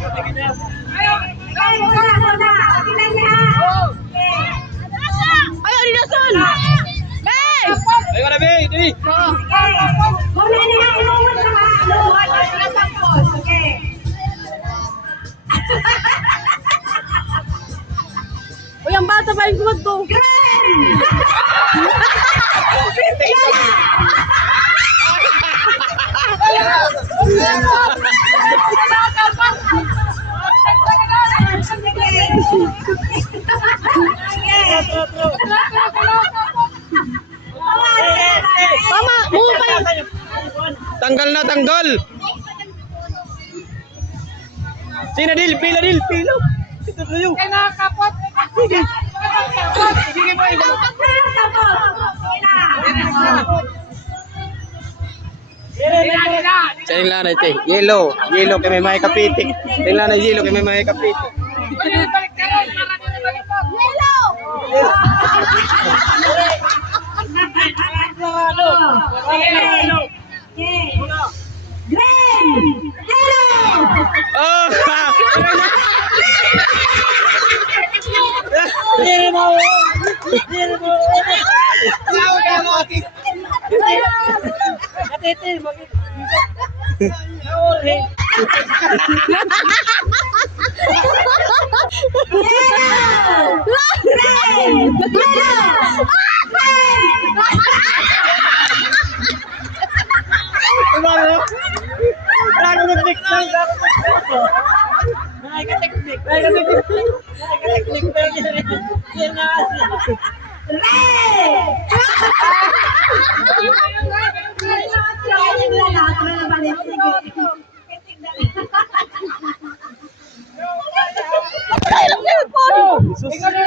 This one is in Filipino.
Ayaw, dinason! Hey! Ayo na, be. Dili. Uy, ang bata pa yung kumad ko. Tama, buo pa yun. Tanggal na, tanggal. Sina Dil, pila Dil, pila. Ito na yung. Kapot. Sige. Sige mo. Sa tingnan na ito. Yellow. Yellow kay may mga kapitik. Tingnan na yellow kay may mga kapitik. Oh!